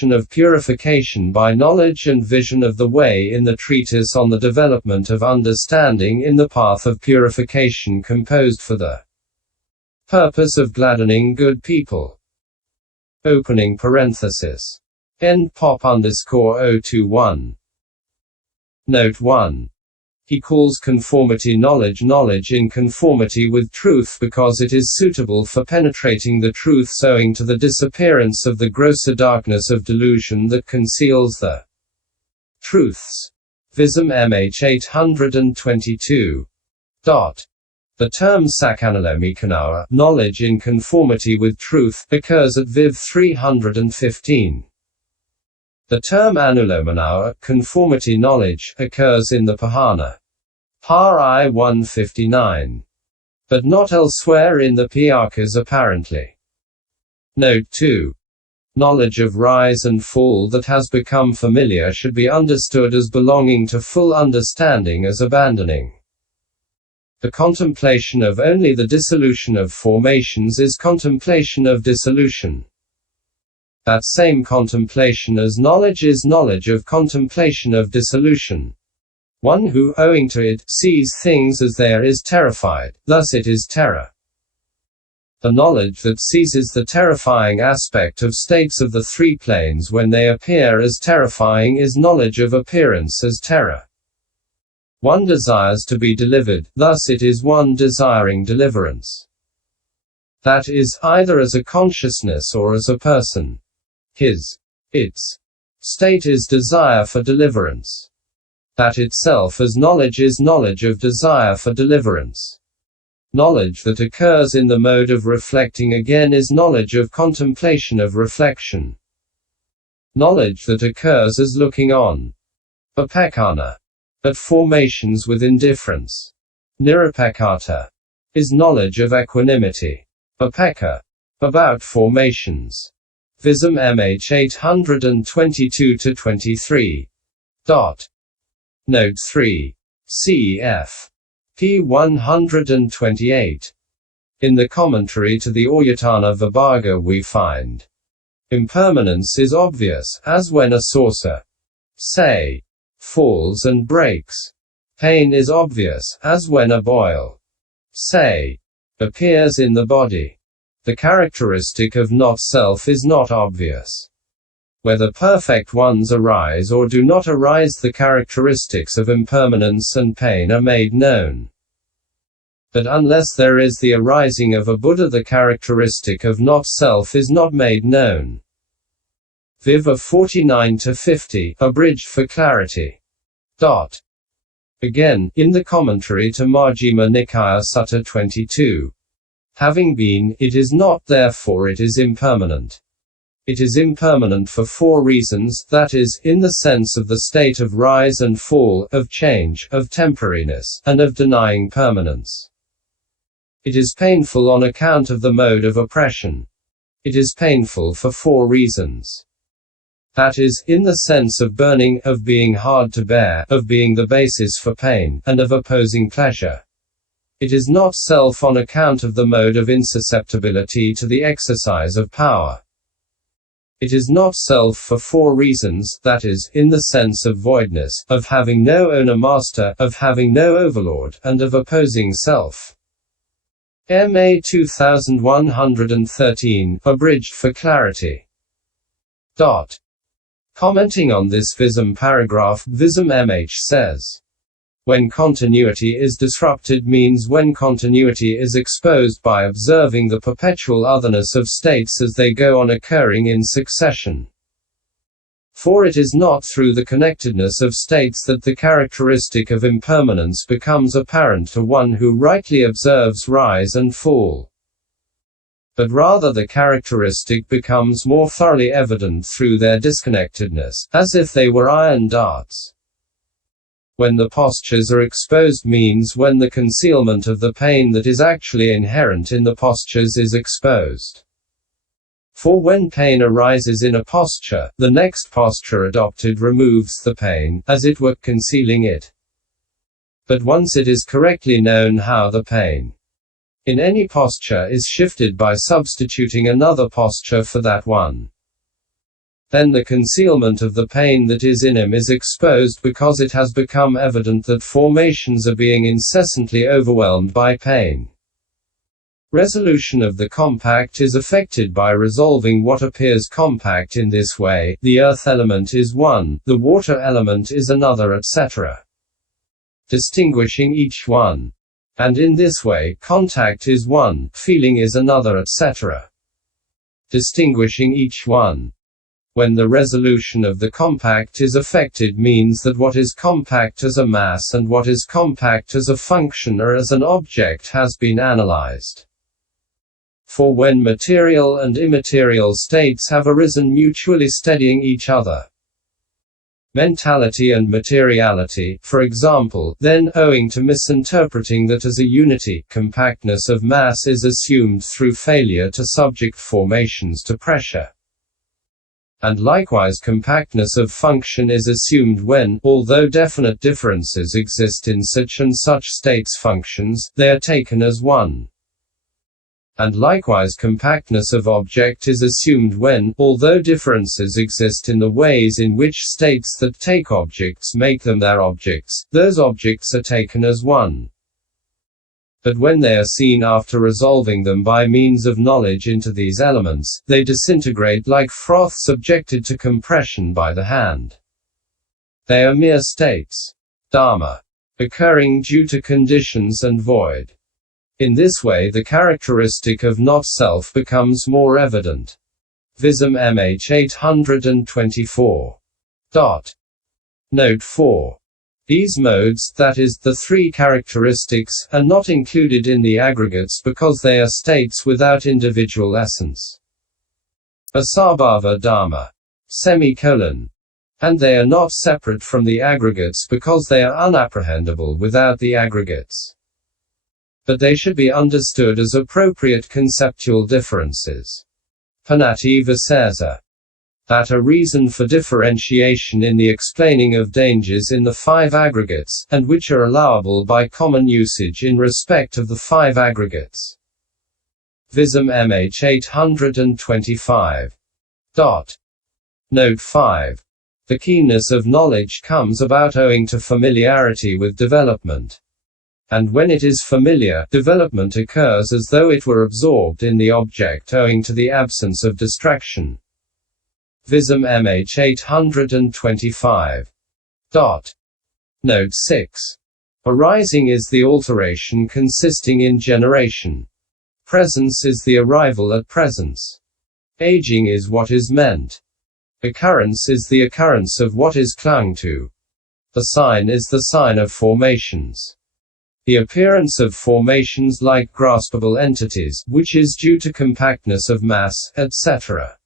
of purification by knowledge and vision of the way in the treatise on the development of understanding in the path of purification composed for the purpose of gladdening good people. Opening parenthesis. End pop_021. Note 1. He calls conformity knowledge in conformity with truth because it is suitable for penetrating the truths owing to the disappearance of the grosser darkness of delusion that conceals the truths. Vism-mhth 822. The term saccanulomikanaoa, knowledge in conformity with truth, occurs at Vibh 315. The term anulomanaoa, conformity knowledge, occurs in the Paþþhana. Paþþh I 159. But not elsewhere in the Piþakas apparently. Note 2. Knowledge of rise and fall that has become familiar should be understood as belonging to full understanding as abandoning. The contemplation of only the dissolution of formations is contemplation of dissolution. That same contemplation as knowledge is knowledge of contemplation of dissolution. One who, owing to it, sees things as they are is terrified, thus it is terror. The knowledge that seizes the terrifying aspect of states of the three planes when they appear as terrifying is knowledge of appearance as terror. One desires to be delivered, thus it is one desiring deliverance. That is, either as a consciousness or as a person. Its state is desire for deliverance. That itself as knowledge is knowledge of desire for deliverance. Knowledge that occurs in the mode of reflecting again is knowledge of contemplation of reflection. Knowledge that occurs as looking on, upekkhana, at formations with indifference, nirapekkhata, is knowledge of equanimity, upekkha, about formations. Vism-mhth 822-23. Note 3. Cf. p. 128. In the commentary to the Ayatana Vibhagga we find, impermanence is obvious, as when a saucer, say, falls and breaks. Pain is obvious, as when a boil, say, appears in the body. The characteristic of not-self is not obvious. Whether perfect ones arise or do not arise, the characteristics of impermanence and pain are made known. But unless there is the arising of a Buddha, the characteristic of not-self is not made known. Vibh 49-50, abridged for clarity. Again, in the commentary to Majjhima Nikaya Sutta 22. Having been, it is not, therefore it is impermanent. It is impermanent for four reasons, that is, in the sense of the state of rise and fall, of change, of temporariness, and of denying permanence. It is painful on account of the mode of oppression. It is painful for four reasons. That is, in the sense of burning, of being hard to bear, of being the basis for pain, and of opposing pleasure. It is not self on account of the mode of insusceptibility to the exercise of power. It is not self for four reasons, that is, in the sense of voidness, of having no owner-master, of having no overlord, and of opposing self. MA 2113, abridged for clarity. Commenting on this Vism paragraph, Vism-mhth says, when continuity is disrupted means when continuity is exposed by observing the perpetual otherness of states as they go on occurring in succession. For it is not through the connectedness of states that the characteristic of impermanence becomes apparent to one who rightly observes rise and fall. But rather the characteristic becomes more thoroughly evident through their disconnectedness, as if they were iron darts. When the postures are exposed means when the concealment of the pain that is actually inherent in the postures is exposed. For when pain arises in a posture, the next posture adopted removes the pain, as it were, concealing it. But once it is correctly known how the pain in any posture is shifted by substituting another posture for that one, then the concealment of the pain that is in him is exposed because it has become evident that formations are being incessantly overwhelmed by pain. Resolution of the compact is effected by resolving what appears compact in this way: the earth element is one, the water element is another, etc. Distinguishing each one. And in this way, contact is one, feeling is another, etc. Distinguishing each one. When the resolution of the compact is effected means that what is compact as a mass and what is compact as a function or as an object has been analyzed. For when material and immaterial states have arisen mutually steadying each other, mentality and materiality, for example, then, owing to misinterpreting that as a unity, compactness of mass is assumed through failure to subject formations to pressure. And likewise compactness of function is assumed when, although definite differences exist in such and such states functions, they are taken as one. And likewise compactness of object is assumed when, although differences exist in the ways in which states that take objects make them their objects, those objects are taken as one. But when they are seen after resolving them by means of knowledge into these elements, they disintegrate like froth subjected to compression by the hand. They are mere states, dharma, occurring due to conditions and void. In this way the characteristic of not-self becomes more evident. Vism-mhth 824. Note 4. These modes, that is, the three characteristics, are not included in the aggregates because they are states without individual essence. Asabhava dharma. And they are not separate from the aggregates because they are unapprehendable without the aggregates. But they should be understood as appropriate conceptual differences. Panati Visesa. That a reason for differentiation in the explaining of dangers in the five aggregates, and which are allowable by common usage in respect of the five aggregates. Vism-mhth 825. Note 5. The keenness of knowledge comes about owing to familiarity with development. And when it is familiar, development occurs as though it were absorbed in the object owing to the absence of distraction. Vism-mhth 825. Note 6. Arising is the alteration consisting in generation. Presence is the arrival at presence. Aging is what is meant. Occurrence is the occurrence of what is clung to. The sign is the sign of formations. The appearance of formations like graspable entities, which is due to compactness of mass, etc.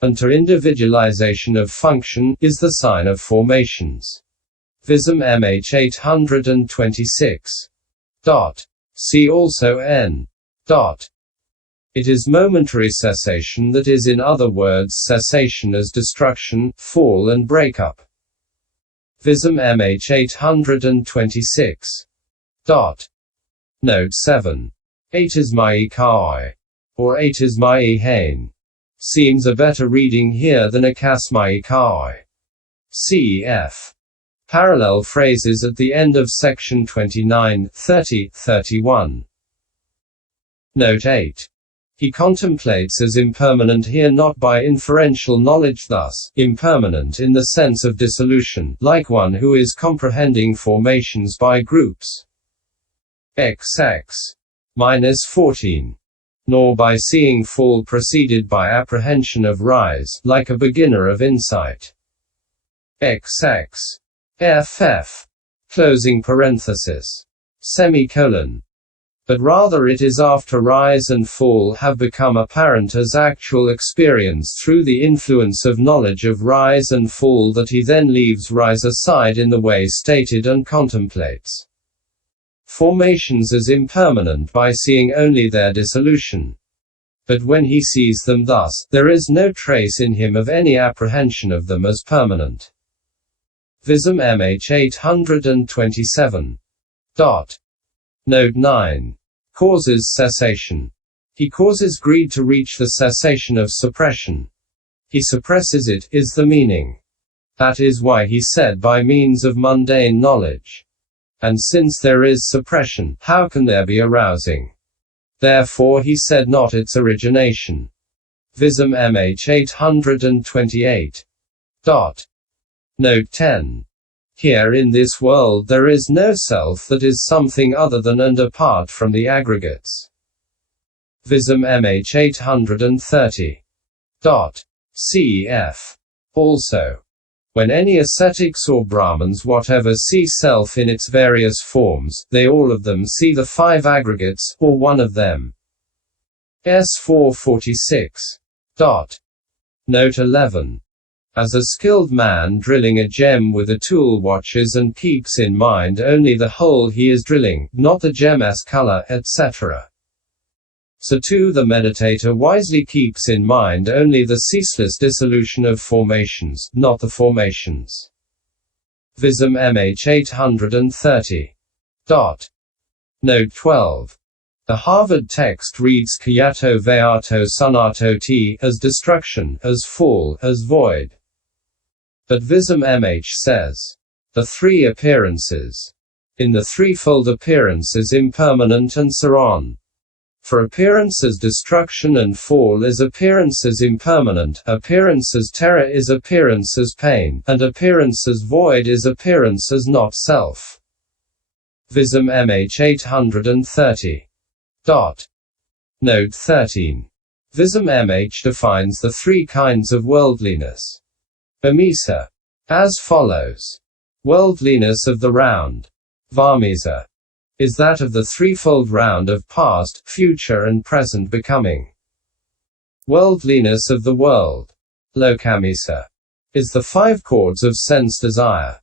And to individualization of function, is the sign of formations. Vism-mhth 826. See also N. It is momentary cessation that is, in other words, cessation as destruction, fall and breakup. Vism-mhth 826. Note 7. Atasmai or Atasmai seems a better reading here than Akasmai cf. Parallel phrases at the end of section 29, 30, 31. Note 8. He contemplates as impermanent here not by inferential knowledge, thus, impermanent in the sense of dissolution, like one who is comprehending formations by groups. XX-14. Nor by seeing fall preceded by apprehension of rise, like a beginner of insight. XX-FF. Closing parenthesis. But rather it is after rise and fall have become apparent as actual experience through the influence of knowledge of rise and fall that he then leaves rise aside in the way stated and contemplates formations as impermanent by seeing only their dissolution. But when he sees them thus, there is no trace in him of any apprehension of them as permanent. Vism-mhth 827. Note 9. Causes cessation. He causes greed to reach the cessation of suppression. He suppresses it, is the meaning. That is why he said by means of mundane knowledge. And since there is suppression, how can there be arousing? Therefore he said not its origination. Vism-mhth 828. Note 10. Here in this world there is no self that is something other than and apart from the aggregates. Vism-mhth 830. Cf. Also. When any ascetics or Brahmins whatever see self in its various forms, they all of them see the five aggregates, or one of them. S 446. Note 11. As a skilled man drilling a gem with a tool watches and keeps in mind only the hole he is drilling, not the gem's color, etc. So too the meditator wisely keeps in mind only the ceaseless dissolution of formations, not the formations. Vism-mhth 830. Note 12. The Harvard text reads Kyato Veato Sunato T as destruction, as fall, as void. But Vism-mhth says, the three appearances. In the threefold appearances impermanent and so on. For appearance as destruction and fall is appearance as impermanent, appearance as terror is appearance as pain, and appearance as void is appearance as not self. Vism-mhth 830. Note 13. Vism-mhth defines the three kinds of worldliness. Amisa. As follows. Worldliness of the round. Vamisa. Is that of the threefold round of past, future and present becoming. Worldliness of the world. Lokamisa. Is the five chords of sense desire.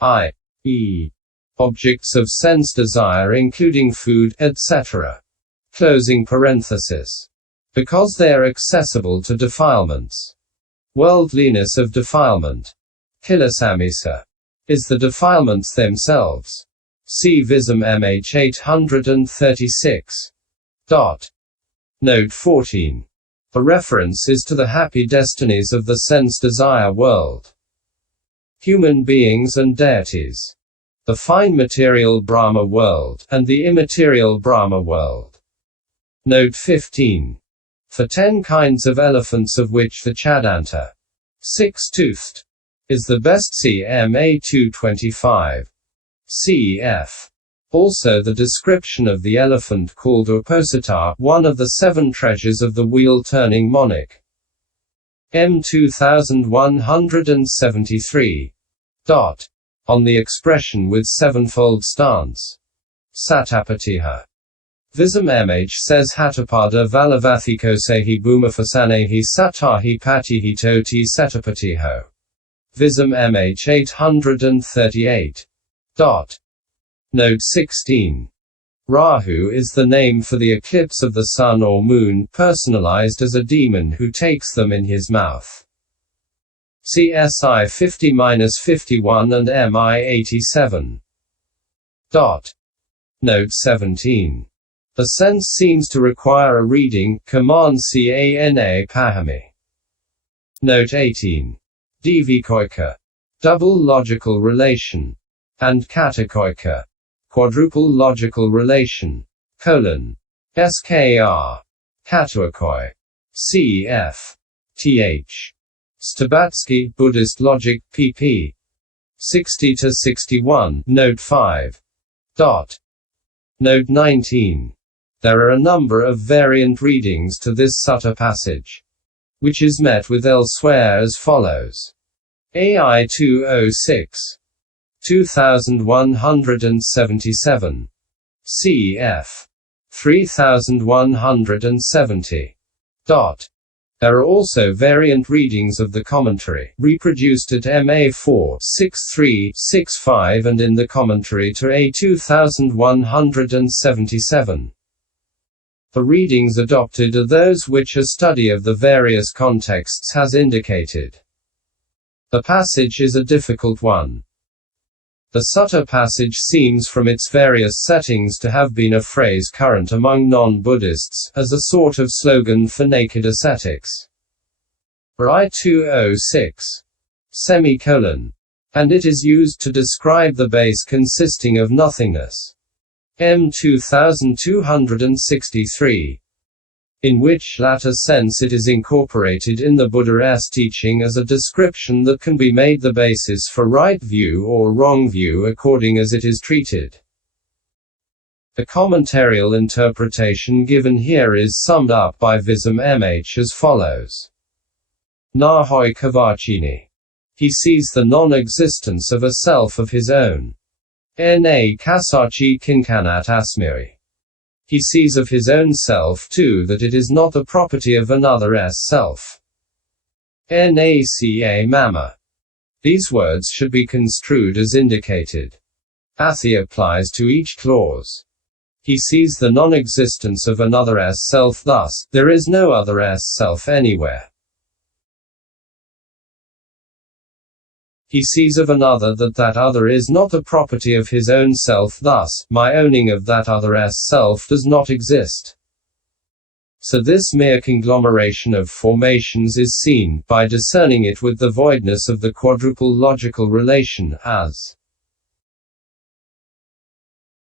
I.e. objects of sense desire including food, etc. Closing parenthesis. Because they are accessible to defilements. Worldliness of defilement. Kilasamisa. Is the defilements themselves. See Vism-mhth 836. Note 14. The reference is to the happy destinies of the sense-desire world. Human beings and deities. The fine material Brahma world, and the immaterial Brahma world. Note 15. For 10 kinds of elephants of which the Chadanta, six-toothed, is the best CMA 225. Cf. Also the description of the elephant called Uposita, one of the 7 treasures of the wheel-turning monarch. M 2173. On the expression with sevenfold stance. Satapatiha. Vism-mhth says Hatapada Valavathikosehi Bhumafasanehi Satahi Patihi Toti Satapatiho. Vism-mhth 838. Note 16. Rahu is the name for the eclipse of the sun or moon, personalized as a demon who takes them in his mouth. See SI 50-51 and MI 87. Note 17. The sense seems to require a reading, command Cana Pahami. Note 18. Dvikoika. Double logical relation. And katakoika. Quadruple logical relation. SKR. Katuakoi. Cf. Th. Stabatsky, Buddhist Logic, pp. 60-61, Note 5. Note 19. There are a number of variant readings to this sutta passage, which is met with elsewhere as follows. AI 206. 2177. Cf. 3170. There are also variant readings of the commentary, reproduced at MA 4, 63, 65 and in the commentary to A 2177. The readings adopted are those which a study of the various contexts has indicated. The passage is a difficult one. The sutta passage seems from its various settings to have been a phrase current among non-Buddhists, as a sort of slogan for naked ascetics. I 206. And it is used to describe the base consisting of nothingness. M 2263. In which latter sense it is incorporated in the Buddha's teaching as a description that can be made the basis for right view or wrong view according as it is treated. The commentarial interpretation given here is summed up by Vism-mhth as follows. Na hoi kavachini. He sees the non-existence of a self of his own. Na kasachi kinkanat asmiri. He sees of his own self too that it is not the property of another's self. Naca mama. These words should be construed as indicated. Paþþh applies to each clause. He sees the non-existence of another's self, thus, there is no other's self anywhere. He sees of another that other is not the property of his own self, thus, my owning of that other's self does not exist. So this mere conglomeration of formations is seen, by discerning it with the voidness of the quadruple logical relation, as